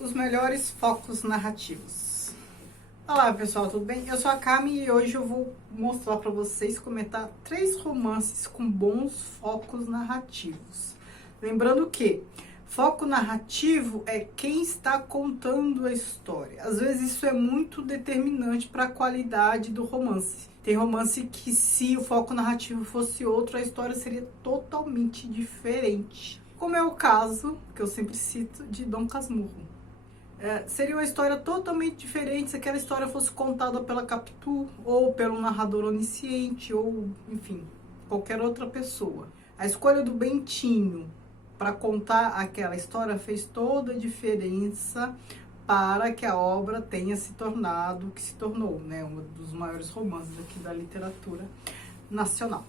Os melhores focos narrativos. Olá pessoal, tudo bem? Eu sou a Cami e hoje eu vou mostrar para vocês, comentar 3 romances com bons focos narrativos. Lembrando que foco narrativo é quem está contando a história. Às vezes isso é muito determinante para a qualidade do romance. Tem romance que, se o foco narrativo fosse outro, a história seria totalmente diferente. Como é o caso, que eu sempre cito, de Dom Casmurro. Seria uma história totalmente diferente se aquela história fosse contada pela Capitu, ou pelo narrador onisciente, ou, enfim, qualquer outra pessoa. A escolha do Bentinho para contar aquela história fez toda a diferença para que a obra tenha se tornado o que se tornou, né? Um dos maiores romances aqui da literatura nacional.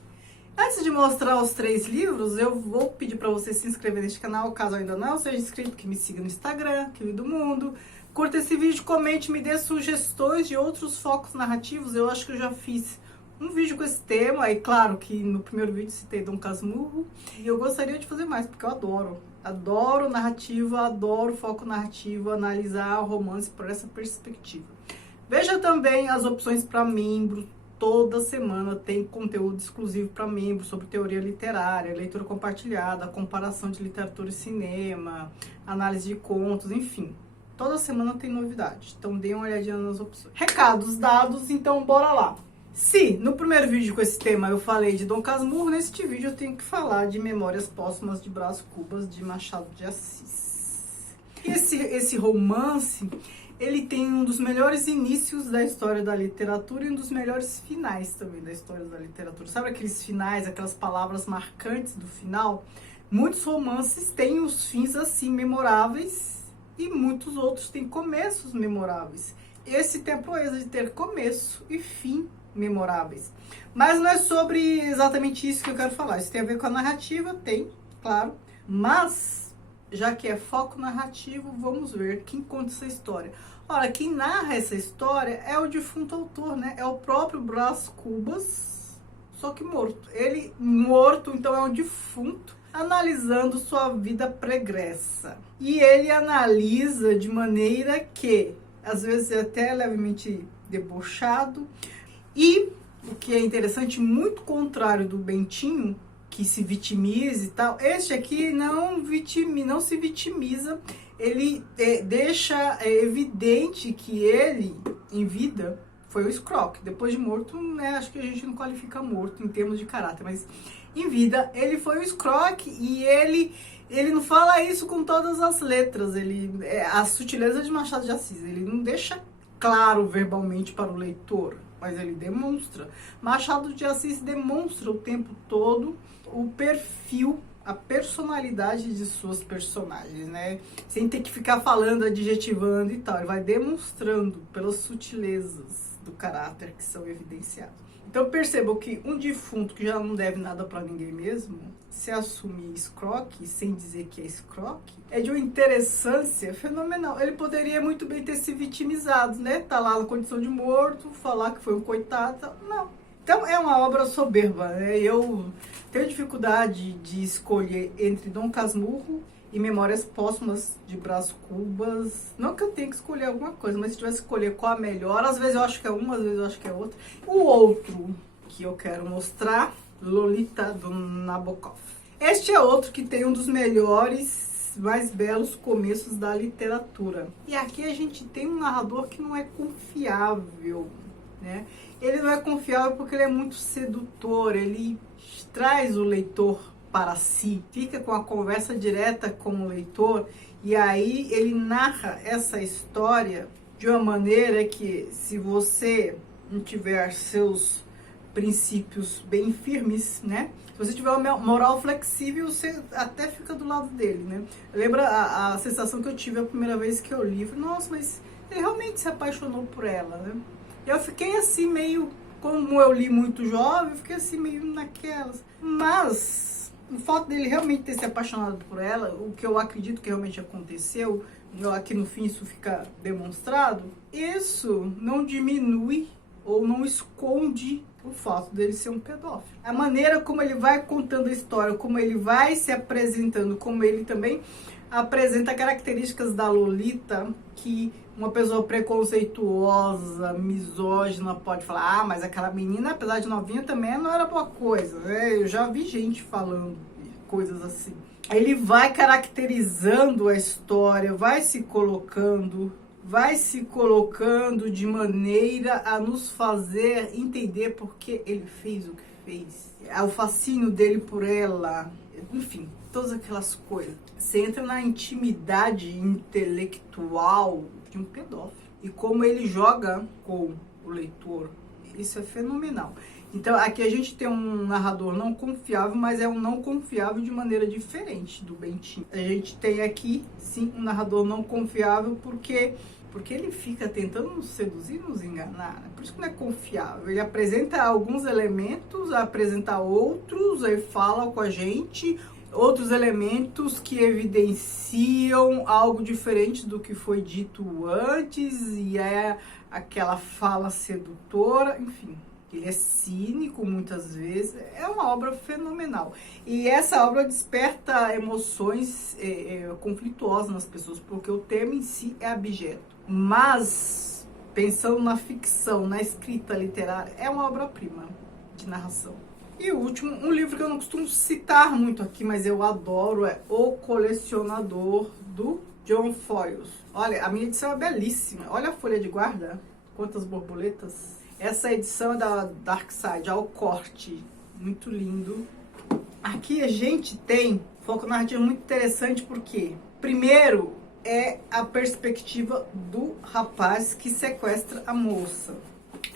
Antes de mostrar os 3 livros, eu vou pedir para você se inscrever neste canal, caso ainda não seja inscrito, que me siga no Instagram, que do mundo. Curta esse vídeo, comente, me dê sugestões de outros focos narrativos. Eu acho que eu já fiz um vídeo com esse tema, e claro que no primeiro vídeo citei Dom Casmurro, e eu gostaria de fazer mais, porque eu adoro narrativa, adoro foco narrativo, analisar o romance por essa perspectiva. Veja também as opções para membros. Toda semana tem conteúdo exclusivo para membros sobre teoria literária, leitura compartilhada, comparação de literatura e cinema, análise de contos, enfim. Toda semana tem novidade, então dê uma olhadinha nas opções. Recados dados, então bora lá. Se no primeiro vídeo com esse tema eu falei de Dom Casmurro, neste vídeo eu tenho que falar de Memórias Póstumas de Brás Cubas, de Machado de Assis. Esse romance, ele tem um dos melhores inícios da história da literatura e um dos melhores finais também da história da literatura. Sabe aqueles finais, aquelas palavras marcantes do final? Muitos romances têm os fins assim memoráveis e muitos outros têm começos memoráveis. Esse tem a proeza de ter começo e fim memoráveis. Mas não é sobre exatamente isso que eu quero falar. Isso tem a ver com a narrativa, tem, claro. Mas, já que é foco narrativo, vamos ver quem conta essa história. Ora, quem narra essa história é o defunto autor, né? É o próprio Brás Cubas, só que morto. Ele morto, então é um defunto, analisando sua vida pregressa. E ele analisa de maneira que, às vezes, é até levemente debochado. E, o que é interessante, muito contrário do Bentinho, que se vitimiza e tal, este aqui não se vitimiza. Ele deixa evidente que ele, em vida, foi o escroque. Depois de morto, né, acho que a gente não qualifica morto em termos de caráter, mas em vida ele foi o escroque, e ele não fala isso com todas as letras. A sutileza de Machado de Assis, ele não deixa claro verbalmente para o leitor, mas ele demonstra. Machado de Assis demonstra o tempo todo o perfil, a personalidade de suas personagens, né? Sem ter que ficar falando, adjetivando e tal. Ele vai demonstrando pelas sutilezas do caráter que são evidenciadas. Então percebam que um defunto que já não deve nada para ninguém mesmo, se assumir escroque, sem dizer que é escroque, é de uma interessância fenomenal. Ele poderia muito bem ter se vitimizado, né? Tá lá na condição de morto, falar que foi um coitado. Não. Então é uma obra soberba, né? Eu tenho dificuldade de escolher entre Dom Casmurro e Memórias Póstumas de Brás Cubas. Não que eu tenha que escolher alguma coisa, mas se tivesse que escolher qual a melhor, às vezes eu acho que é uma, às vezes eu acho que é outra. O outro que eu quero mostrar, Lolita, do Nabokov. Este é outro que tem um dos melhores, mais belos começos da literatura. E aqui a gente tem um narrador que não é confiável, né? Ele não é confiável porque ele é muito sedutor, ele traz o leitor para si, fica com a conversa direta com o leitor, e aí ele narra essa história de uma maneira que, se você não tiver seus princípios bem firmes, né? Se você tiver uma moral flexível, você até fica do lado dele, né? Lembra a sensação que eu tive a primeira vez que eu li? Falei, nossa, mas ele realmente se apaixonou por ela, né? Eu fiquei assim meio, como eu li muito jovem, eu fiquei assim meio naquelas. Mas o fato dele realmente ter se apaixonado por ela, o que eu acredito que realmente aconteceu, aqui no fim isso fica demonstrado, isso não diminui ou não esconde o fato dele ser um pedófilo. A maneira como ele vai contando a história, como ele vai se apresentando, como ele também apresenta características da Lolita que uma pessoa preconceituosa, misógina pode falar, mas aquela menina, apesar de novinha, também não era boa coisa, né? Eu já vi gente falando coisas assim. Ele vai caracterizando a história, vai se colocando de maneira a nos fazer entender por que ele fez o que fez. O fascínio dele por ela, enfim, todas aquelas coisas. Você entra na intimidade intelectual de um pedófilo. E como ele joga com o leitor, isso é fenomenal. Então, aqui a gente tem um narrador não confiável, mas é um não confiável de maneira diferente do Bentinho. A gente tem aqui, sim, um narrador não confiável porque ele fica tentando nos seduzir e nos enganar, né? Por isso que não é confiável. Ele apresenta alguns elementos, apresenta outros, aí fala com a gente, outros elementos que evidenciam algo diferente do que foi dito antes, e é aquela fala sedutora, enfim. Ele é cínico muitas vezes, é uma obra fenomenal. E essa obra desperta emoções conflituosas nas pessoas, porque o tema em si é abjeto. Mas, pensando na ficção, na escrita literária, é uma obra-prima de narração. E o último, um livro que eu não costumo citar muito aqui, mas eu adoro, é O Colecionador, do John Foyles. Olha, a minha edição é belíssima. Olha a folha de guarda, quantas borboletas. Essa edição é da Dark Side, ao corte, muito lindo. Aqui a gente tem foco narrativo muito interessante porque, primeiro, é a perspectiva do rapaz que sequestra a moça.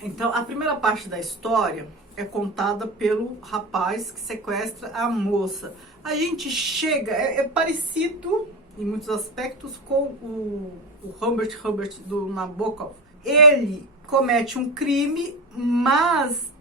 Então, a primeira parte da história é contada pelo rapaz que sequestra a moça. A gente chega, é parecido em muitos aspectos com o Humbert do Nabokov. Ele comete um crime, mas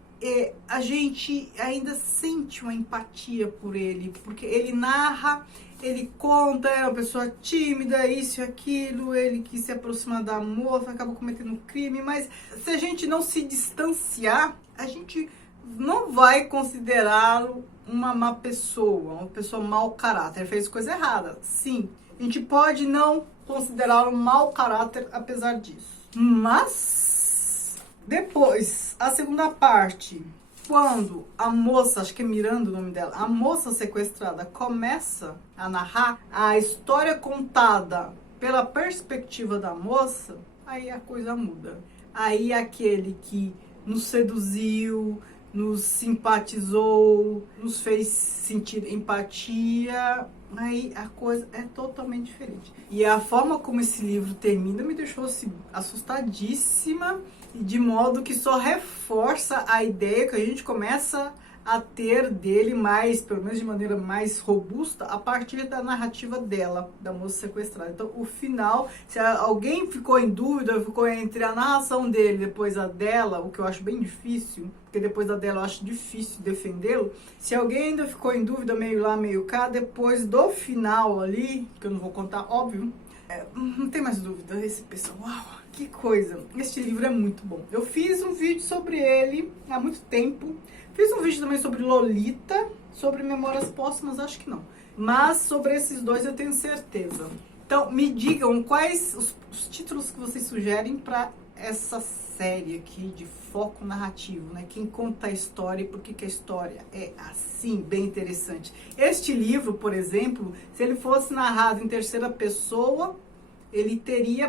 a gente ainda sente uma empatia por ele, porque ele narra, ele conta, é uma pessoa tímida, isso e aquilo, ele quis se aproximar da moça, acabou cometendo um crime, mas se a gente não se distanciar, a gente não vai considerá-lo uma má pessoa, uma pessoa mau caráter. Ele fez coisa errada, sim. A gente pode não considerá-lo mau caráter apesar disso. Mas depois, a segunda parte, quando a moça, acho que é Miranda o nome dela, a moça sequestrada começa a narrar a história contada pela perspectiva da moça, aí a coisa muda. Aí aquele que nos seduziu, nos simpatizou, nos fez sentir empatia, aí a coisa é totalmente diferente. E a forma como esse livro termina me deixou assim, assustadíssima, de modo que só reforça a ideia que a gente começa a ter dele mais, pelo menos de maneira mais robusta, a partir da narrativa dela, da moça sequestrada. Então, o final, se alguém ficou em dúvida, ficou entre a narração dele e depois a dela, o que eu acho bem difícil, porque depois da dela eu acho difícil defendê-lo, se alguém ainda ficou em dúvida, meio lá, meio cá, depois do final ali, que eu não vou contar, óbvio, não tem mais dúvida, esse pessoal, uau, que coisa, este livro é muito bom. Eu fiz um vídeo sobre ele há muito tempo, fiz um vídeo também sobre Lolita, sobre Memórias Póstumas, acho que não, mas sobre esses dois eu tenho certeza. Então, me digam quais os títulos que vocês sugerem para essa série aqui de foco narrativo, né? Quem conta a história e por que a história é assim, bem interessante. Este livro, por exemplo, se ele fosse narrado em terceira pessoa, ele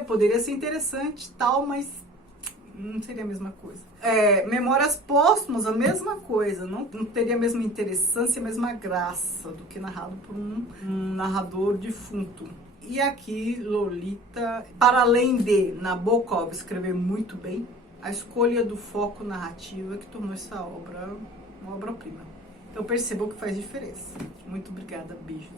poderia ser interessante, tal, mas não seria a mesma coisa. Memórias Póstumas, a mesma coisa, não teria a mesma interessância, a mesma graça do que narrado por um narrador defunto. E aqui, Lolita, para além de Nabokov escrever muito bem, a escolha do foco narrativo é que tornou essa obra uma obra-prima. Então percebam que faz diferença. Muito obrigada, beijos.